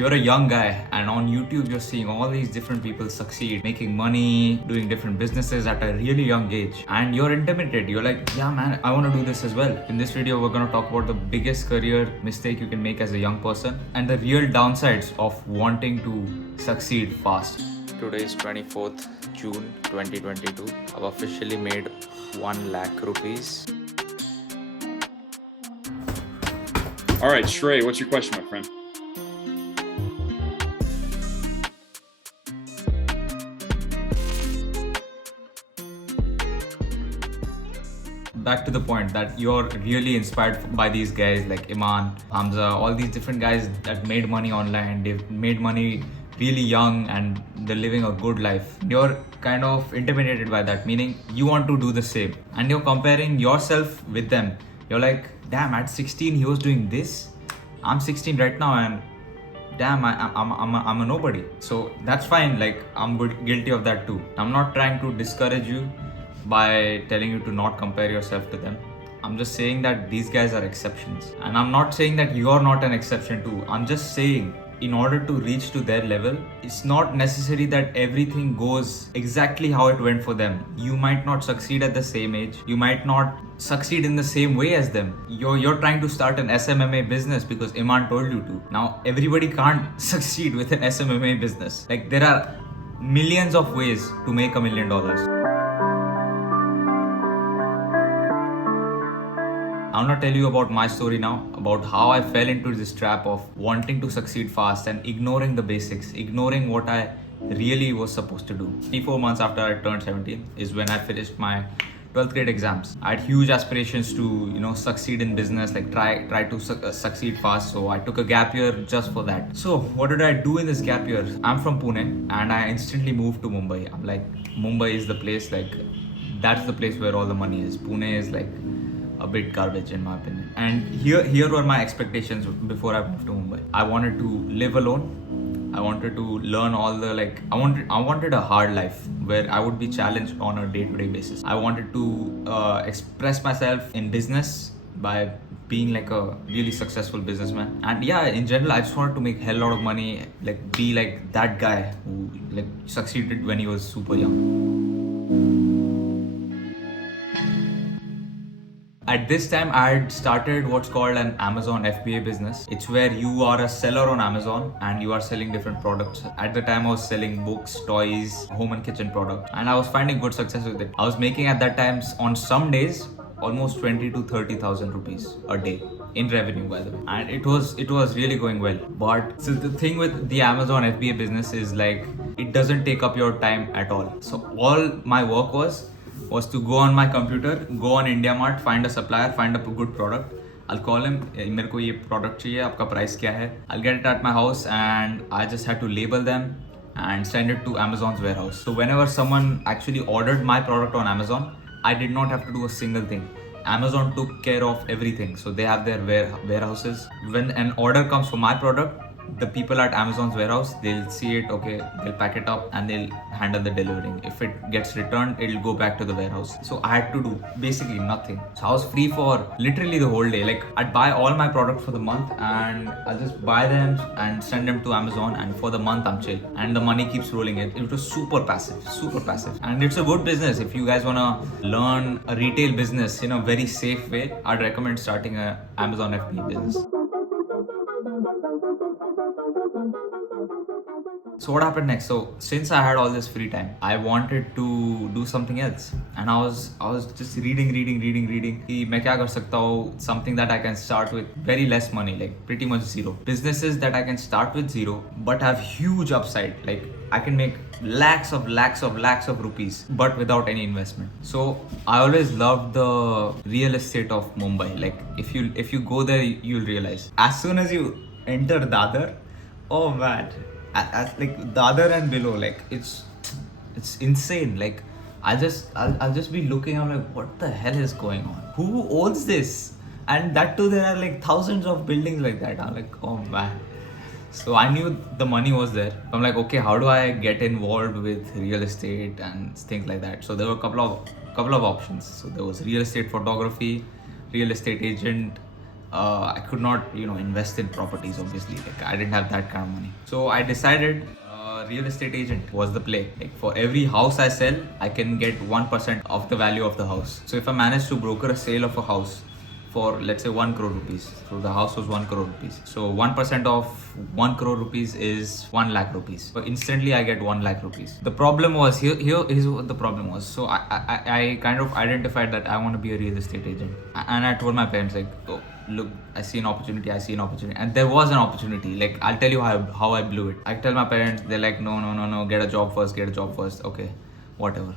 you're a young guy and on YouTube you're seeing all these different people succeed, making money, doing different businesses at a really young age, and you're intimidated. You're like, yeah man, I want to do this as well. In this video we're going to talk about the biggest career mistake you can make as a young person and the real downsides of wanting to succeed fast. Today is 24th June 2022. I've officially made 1 lakh rupees. All right, Shrey, what's your question, my friend? Back to the point that you're really inspired by these guys like Iman, Hamza, all these different guys that made money online. They've made money really young and they're living a good life. You're kind of intimidated by that, meaning you want to do the same and you're comparing yourself with them. You're like, damn, at 16 he was doing this. I'm 16 right now and damn, I'm a nobody. So that's fine. Like, I'm guilty of that too. I'm not trying to discourage you by telling you to not compare yourself to them. I'm just saying that these guys are exceptions. And I'm not saying that you're not an exception too. I'm just saying in order to reach to their level, it's not necessary that everything goes exactly how it went for them. You might not succeed at the same age. You might not succeed in the same way as them. You're trying to start an SMMA business because Iman told you to. Now, everybody can't succeed with an SMMA business. Like, there are millions of ways to make $1 million. I'm gonna tell you about my story now, about how I fell into this trap of wanting to succeed fast and ignoring the basics, ignoring what I really was supposed to do. 3-4 months after I turned 17 is when I finished my 12th grade exams. I had huge aspirations to, succeed in business, like try to succeed fast. So I took a gap year just for that. So what did I do in this gap year? I'm from Pune and I instantly moved to Mumbai. I'm like, Mumbai is the place, like, that's the place where all the money is. Pune is like a bit garbage in my opinion. And here were my expectations before I moved to Mumbai. I wanted to live alone. I wanted to learn all the I wanted a hard life where I would be challenged on a day-to-day basis. I wanted to express myself in business by being like a really successful businessman. And yeah, in general, I just wanted to make hell lot of money, like be like that guy who like succeeded when he was super young. At this time, I had started what's called an Amazon FBA business. It's where you are a seller on Amazon and you are selling different products. At the time, I was selling books, toys, home and kitchen products, and I was finding good success with it. I was making at that time, on some days, almost 20 to 30,000 rupees a day in revenue, by the way, and it was really going well. But so the thing with the Amazon FBA business is like it doesn't take up your time at all. So all my work was to go on my computer, go on IndiaMart, find a supplier, find a good product. I'll call him, मेरे को ये product चाहिए, आपका price क्या है? I'll get it at my house and I just had to label them and send it to Amazon's warehouse. So whenever someone actually ordered my product on Amazon, I did not have to do a single thing. Amazon took care of everything. So they have their warehouses. When an order comes for my product, the people at Amazon's warehouse, they'll see it, okay, they'll pack it up and they'll handle the delivering. If it gets returned, it'll go back to the warehouse. So I had to do basically nothing. So I was free for literally the whole day. Like, I'd buy all my products for the month and I'll just buy them and send them to Amazon, and for the month I'm chill and the money keeps rolling in. It was super passive. And it's a good business. If you guys wanna learn a retail business in a very safe way, I'd recommend starting a Amazon FBA business. So what happened next? So since I had all this free time, I wanted to do something else, and I was just reading. कि मैं क्या कर सकता हूँ? Something that I can start with very less money, like pretty much zero. Businesses that I can start with zero, but have huge upside. Like I can make lakhs of rupees, but without any investment. So I always loved the real estate of Mumbai. Like if you go there, you'll realize as soon as you enter Dadar, oh man. Like Dadar and below, like it's insane. Like I'll just be looking. I'm like, what the hell is going on? Who owns this? And that too, there are like thousands of buildings like that. I'm like, oh man. So I knew the money was there. I'm like, okay, how do I get involved with real estate and things like that? So there were a couple of options. So there was real estate photography, real estate agent, I could not, invest in properties. Obviously, like I didn't have that kind of money. So I decided real estate agent was the play. Like for every house I sell, I can get 1% of the value of the house. So if I manage to broker a sale of a house for, let's say, 1 crore rupees, so the house was 1 crore rupees, so 1% of 1 crore rupees is 1 lakh rupees. So instantly I get 1 lakh rupees. The problem was here is what the problem was. So I kind of identified that I want to be a real estate agent, and I told my parents, like, oh, look, I see an opportunity, and there was an opportunity. Like, I'll tell you how I blew it. I tell my parents, they're like, no, get a job first. Okay, whatever.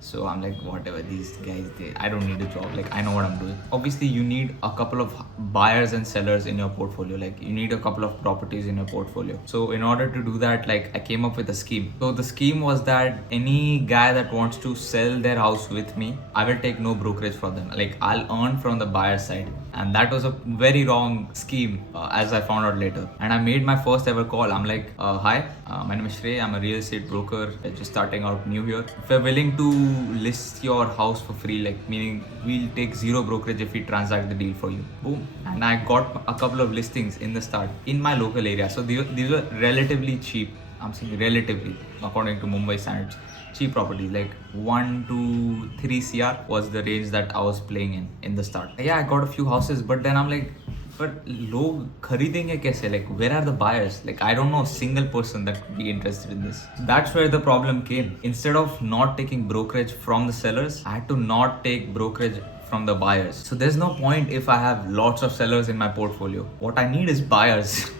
So I'm like, whatever, these guys, I don't need a job. Like, I know what I'm doing. Obviously, you need a couple of buyers and sellers in your portfolio. Like, you need a couple of properties in your portfolio. So in order to do that, like, I came up with a scheme. So the scheme was that any guy that wants to sell their house with me, I will take no brokerage from them. Like, I'll earn from the buyer side. And that was a very wrong scheme, as I found out later. And I made my first ever call. I'm like, hi, my name is Shrey. I'm a real estate broker, just starting out new here. If you're willing to list your house for free, like, meaning we'll take zero brokerage if we transact the deal for you. Boom. And I got a couple of listings in the start in my local area. So these were relatively cheap. I'm saying relatively, according to Mumbai standards, cheap properties, like 1 to 3 CR was the range that I was playing in the start. Yeah, I got a few houses, but then I'm like, but log kharidenge kaise? Like, where are the buyers? Like, I don't know a single person that could be interested in this. That's where the problem came. Instead of not taking brokerage from the sellers, I had to not take brokerage from the buyers. So there's no point if I have lots of sellers in my portfolio. What I need is buyers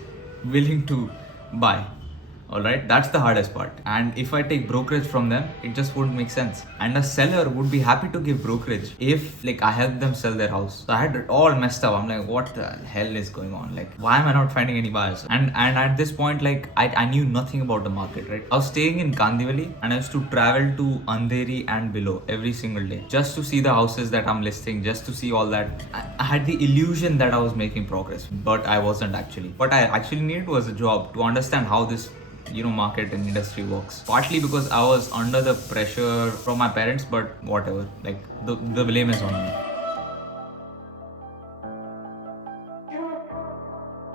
willing to buy. Alright, that's the hardest part. And if I take brokerage from them, it just wouldn't make sense. And a seller would be happy to give brokerage if, like, I help them sell their house. So I had it all messed up. I'm like, what the hell is going on? Like, why am I not finding any buyers? And at this point, like, I knew nothing about the market, right? I was staying in Kandivali and I used to travel to Andheri and below every single day just to see the houses that I'm listing, just to see all that. I had the illusion that I was making progress, but I wasn't actually. What I actually needed was a job to understand how this market and industry works. Partly because I was under the pressure from my parents, but whatever, like, the blame is on me.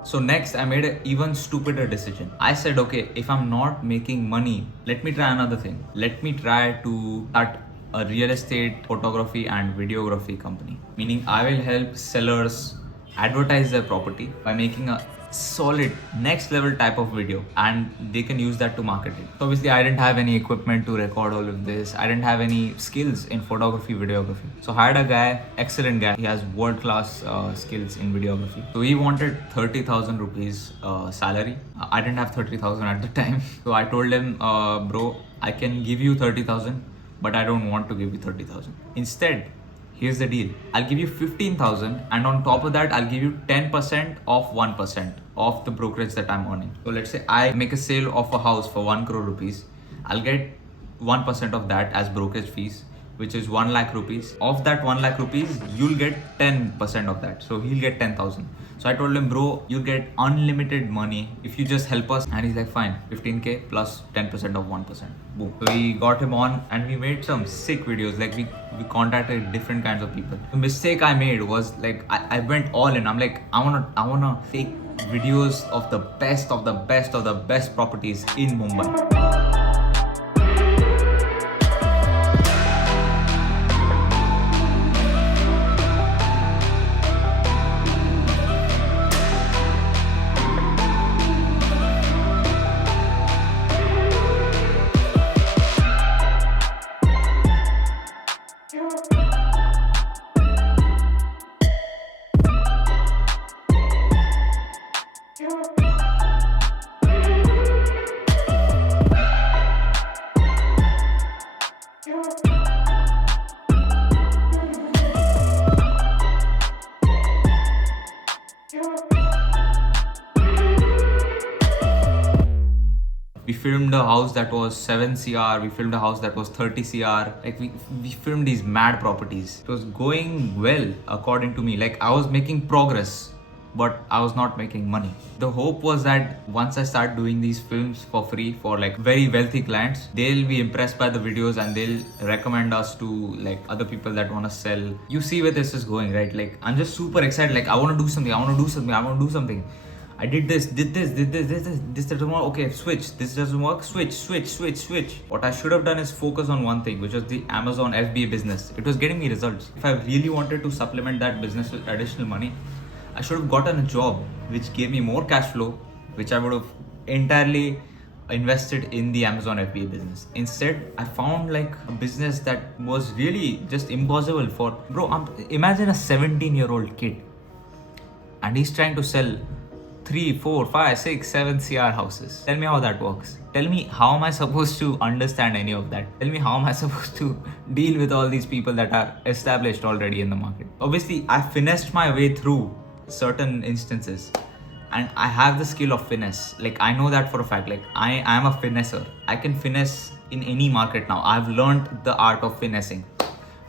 So next, I made an even stupider decision. I said, okay, if I'm not making money, let me try another thing. Let me try to start a real estate photography and videography company. Meaning, I will help sellers advertise their property by making a solid next level type of video, and they can use that to market it. So obviously I didn't have any equipment to record all of this. I didn't have any skills in photography, videography. So I hired a guy, excellent guy. He has world-class skills in videography. So he wanted 30,000 rupees salary. I didn't have 30,000 at the time. So I told him, bro, I can give you 30,000, but I don't want to give you 30,000. Instead, here's the deal. I'll give you 15,000, and on top of that, I'll give you 10% of 1% of the brokerage that I'm earning. So let's say I make a sale of a house for 1 crore rupees. I'll get 1% of that as brokerage fees, which is 1 lakh rupees. Of that 1 lakh rupees, you'll get 10% of that. So he'll get 10,000. So I told him, bro, you get unlimited money if you just help us. And he's like, fine, 15K plus 10% of 1%. Boom. So we got him on and we made some sick videos. Like, we contacted different kinds of people. The mistake I made was, like, I went all in. I'm like, I wanna take videos of the best of the best of the best properties in Mumbai. We filmed a house that was 7 CR, we filmed a house that was 30 CR. Like, we filmed these mad properties. It was going well, according to me. Like, I was making progress. but I was not making money. The hope was that once I start doing these films for free for like very wealthy clients, they'll be impressed by the videos and they'll recommend us to like other people that want to sell. You see where this is going, right? Like I'm just super excited. Like I want to do something. I want to do something. I did this doesn't work. Okay, switch. This doesn't work. Switch. What I should have done is focus on one thing, which was the Amazon FBA business. It was getting me results. If I really wanted to supplement that business with additional money, I should have gotten a job which gave me more cash flow, which I would have entirely invested in the Amazon FBA business. Instead, I found like a business that was really just impossible for bro. Imagine a 17-year-old kid and he's trying to sell 3, 4, 5, 6, 7 CR houses. Tell me how that works. Tell me how am I supposed to understand any of that? Tell me how am I supposed to deal with all these people that are established already in the market? Obviously, I finessed my way through certain instances and I have the skill of finesse. Like I know that for a fact. Like I am a finesser. I can finesse in any market now. I've learned the art of finessing.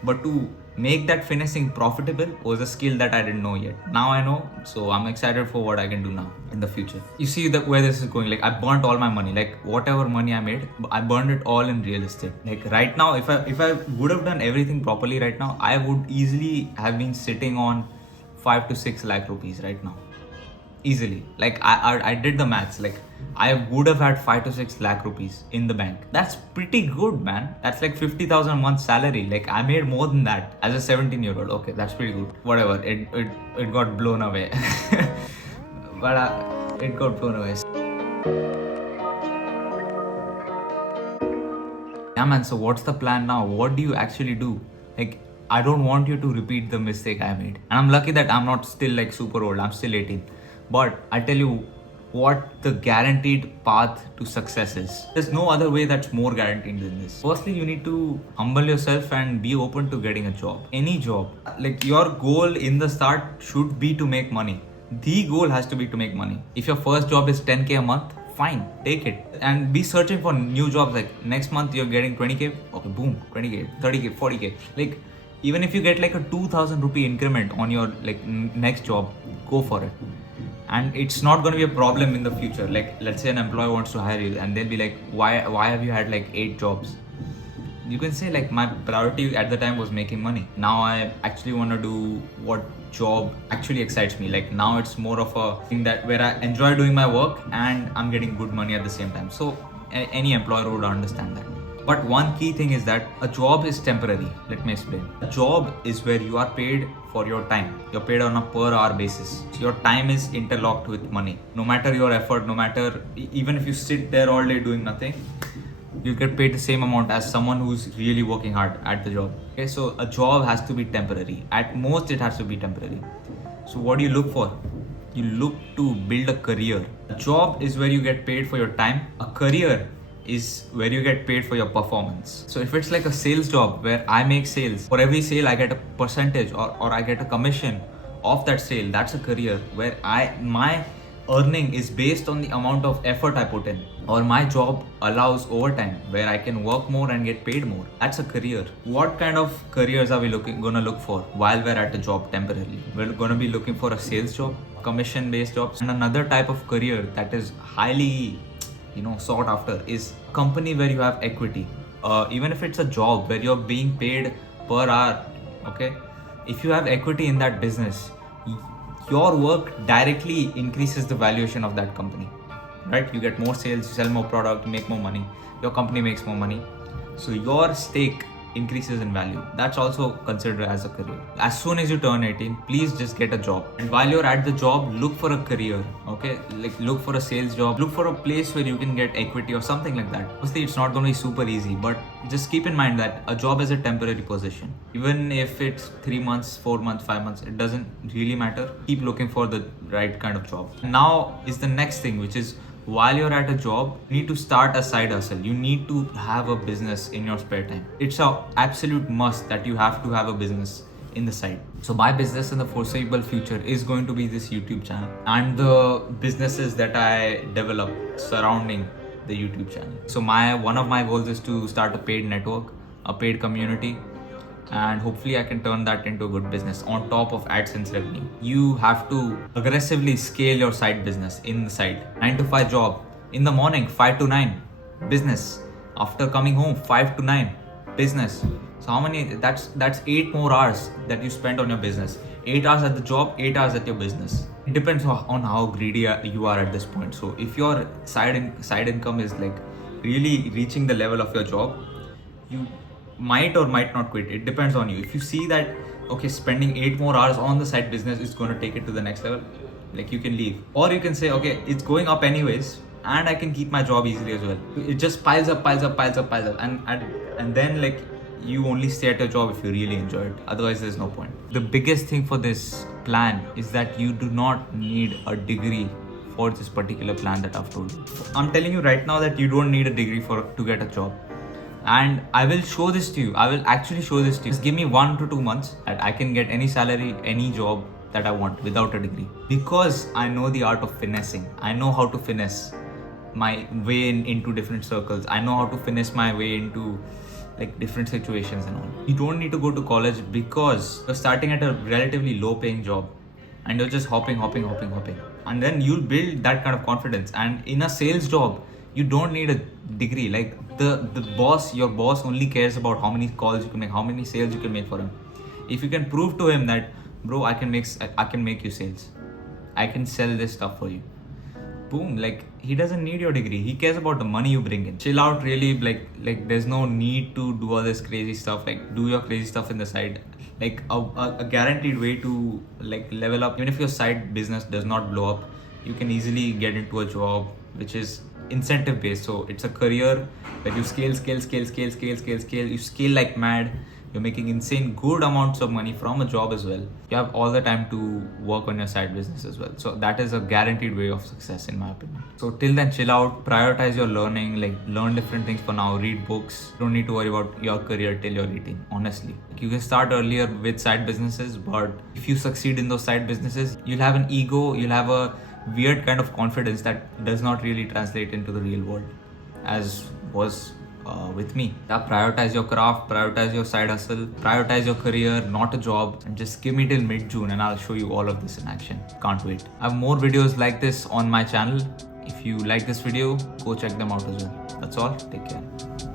But to make that finessing profitable was a skill that I didn't know yet. Now I know, so I'm excited for what I can do now in the future. You see where this is going. Like I burnt all my money. Like whatever money I made, I burned it all in real estate. Like right now, if I would have done everything properly right now, I would easily have been sitting on 5 to 6 lakh rupees right now. Easily. Like I did the maths. Like I would have had 5 to 6 lakh rupees in the bank. That's pretty good, man. That's like 50,000 a month salary. Like I made more than that as a 17-year-old. Okay, that's pretty good. Whatever. It got blown away. But it got blown away. Yeah, man. So what's the plan now? What do you actually do? Like I don't want you to repeat the mistake I made. And I'm lucky that I'm not still like super old. I'm still 18. But I tell you what the guaranteed path to success is. There's no other way that's more guaranteed than this. Firstly, you need to humble yourself and be open to getting a job. Any job. Like your goal in the start should be to make money. The goal has to be to make money. If your first job is 10k a month, fine, take it. And be searching for new jobs. Like next month you're getting 20k, okay, boom, 20k, 30k, 40k. Like even if you get like a 2,000 rupee increment on your like next job, go for it. And it's not going to be a problem in the future. Like let's say an employer wants to hire you and they'll be like, why have you had like 8 jobs? You can say like my priority at the time was making money. Now I actually want to do what job actually excites me. Like now it's more of a thing that where I enjoy doing my work and I'm getting good money at the same time. So any employer would understand that. But one key thing is that a job is temporary. Let me explain. A job is where you are paid for your time. You're paid on a per hour basis. So your time is interlocked with money. No matter your effort, no matter, even if you sit there all day doing nothing, you get paid the same amount as someone who's really working hard at the job. Okay, so a job has to be temporary. At most, it has to be temporary. So what do you look for? You look to build a career. A job is where you get paid for your time. A career is where you get paid for your performance. So if it's like a sales job where I make sales, for every sale I get a percentage or I get a commission of that sale, that's a career where my earning is based on the amount of effort I put in. Or my job allows overtime where I can work more and get paid more. That's a career. What kind of careers are we gonna look for while we're at a job temporarily? We're gonna be looking for a sales job, commission based jobs, and another type of career that is highly sought after is a company where you have equity. Even if it's a job where you're being paid per hour, okay, if you have equity in that business, your work directly increases the valuation of that company, right? You get more sales, you sell more product, you make more money, your company makes more money, so your stake increases in value. That's also considered as a career. As soon as you turn 18, please just get a job. And while you're at the job, look for a career, okay? Like look for a sales job, look for a place where you can get equity or something like that. Obviously, it's not going to be super easy, but just keep in mind that a job is a temporary position. Even if it's 3 months, 4 months, 5 months, it doesn't really matter. Keep looking for the right kind of job. Now is the next thing, which is while you're at a job, you need to start a side hustle. You need to have a business in your spare time. It's an absolute must that you have to have a business in the side. So my business in the foreseeable future is going to be this YouTube channel and the businesses that I develop surrounding the YouTube channel. So one of my goals is to start a paid network, a paid community and hopefully I can turn that into a good business on top of AdSense revenue. You have to aggressively scale your side business in the side. 9 to 5 job, in the morning 5 to 9 business, after coming home 5 to 9 business. So how many, that's 8 more hours that you spend on your business. 8 hours at the job, 8 hours at your business. It depends on how greedy you are at this point. So if your side income is like really reaching the level of your job, you might or might not quit. It depends on you. If you see that, okay, spending 8 more hours on the side business is going to take it to the next level, like, you can leave. Or you can say, okay, it's going up anyways and I can keep my job easily as well. It just piles up. And then, like, you only stay at your job if you really enjoy it. Otherwise, there's no point. The biggest thing for this plan is that you do not need a degree for this particular plan that I've told you. I'm telling you right now that you don't need a degree to get a job. And I will show this to you. I will actually show this to you. Just give me 1 to 2 months and I can get any salary, any job that I want without a degree. Because I know the art of finessing. I know how to finesse my way into different circles. I know how to finesse my way into like different situations and all. You don't need to go to college because you're starting at a relatively low paying job and you're just hopping. And then you'll build that kind of confidence. And in a sales job, you don't need a degree. Like your boss only cares about how many calls you can make, how many sales you can make for him. If you can prove to him that, bro, I can make you sales, I can sell this stuff for you, boom. Like, he doesn't need your degree. He cares about the money you bring in. Chill out, really. Like there's no need to do all this crazy stuff. Like, do your crazy stuff in the side. Like a guaranteed way to like level up. Even if your side business does not blow up, you can easily get into a job which is incentive based. So it's a career that you scale. You scale like mad. You're making insane good amounts of money from a job as well. You have all the time to work on your side business as well. So that is a guaranteed way of success in my opinion. So till then, chill out, prioritize your learning, like learn different things for now, read books. Don't need to worry about your career till you're 18, honestly. Like, you can start earlier with side businesses, but if you succeed in those side businesses, you'll have an ego, you'll have a weird kind of confidence that does not really translate into the real world, as was with me. Yeah, prioritize your craft, prioritize your side hustle, prioritize your career, not a job, and just give me till mid-June and I'll show you all of this in action. Can't wait. I have more videos like this on my channel. If you like this video, go check them out as well. That's all. Take care.